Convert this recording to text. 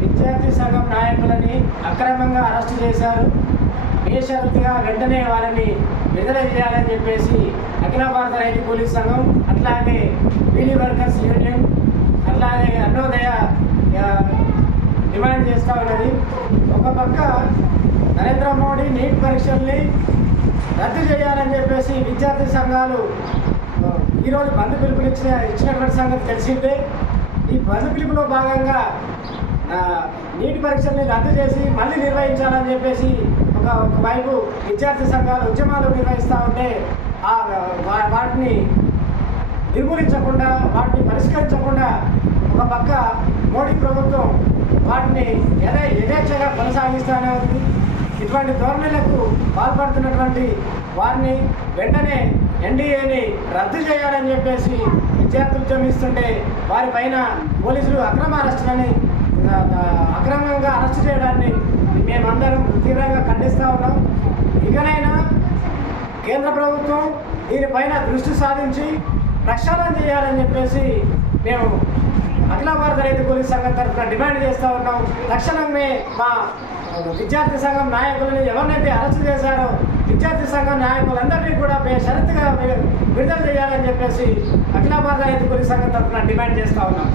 విద్యార్థి సంఘం నాయకులని అక్రమంగా అరెస్టు చేశారు. బేషరతుగా వెంటనే వారిని విడుదల చేయాలని చెప్పేసి అఖిల భారత రైతు కూలీ సంఘం, అట్లాగే బీడీ వర్కర్స్ యూనియన్, అట్లాగే అన్నోదయ డిమాండ్ చేస్తూ ఉన్నది. ఒక పక్క నరేంద్ర మోడీ నీట్ పరీక్షల్ని రద్దు చేయాలని చెప్పేసి విద్యార్థి సంఘాలు ఈరోజు బంద్ పిలుపులు ఇచ్చినటువంటి సంగతి తెలిసిందే. ఈ బంద్ పిలుపులో భాగంగా నీటి పరీక్షల్ని రద్దు చేసి మళ్ళీ నిర్వహించాలని చెప్పేసి ఒకవైపు విద్యార్థి సంఘాలు ఉద్యమాలు నిర్వహిస్తూ ఉంటే వాటిని నిర్మూలించకుండా, వాటిని పరిష్కరించకుండా ఒక పక్క మోడీ ప్రభుత్వం వాటిని యథేచ్ఛగా కొనసాగిస్తూనే ఉంది. ఇటువంటి ధోరణులకు పాల్పడుతున్నటువంటి వారిని వెంటనే ఎన్డీఏని రద్దు చేయాలని చెప్పేసి విద్యార్థులు ఉద్యమిస్తుంటే వారిపైన పోలీసులు అక్రమంగా అరెస్టు చేయడాన్ని మేమందరం తీవ్రంగా ఖండిస్తూ ఉన్నాం. ఇకనైనా కేంద్ర ప్రభుత్వం దీనిపైన దృష్టి సాధించి ప్రక్షాళన చేయాలని చెప్పేసి మేము అఖిల భారత రైతు కూలీ సంఘం తరఫున డిమాండ్ చేస్తూ ఉన్నాం. తక్షణమే మా విద్యార్థి సంఘం నాయకులను ఎవరినైతే అరెస్టు చేశారో విద్యార్థి సంఘం నాయకులందరినీ కూడా బేషరతుగా విడుదల చేయాలని చెప్పేసి అఖిల భారత రైతు కూలీ సంఘం తరఫున డిమాండ్ చేస్తూ ఉన్నాం.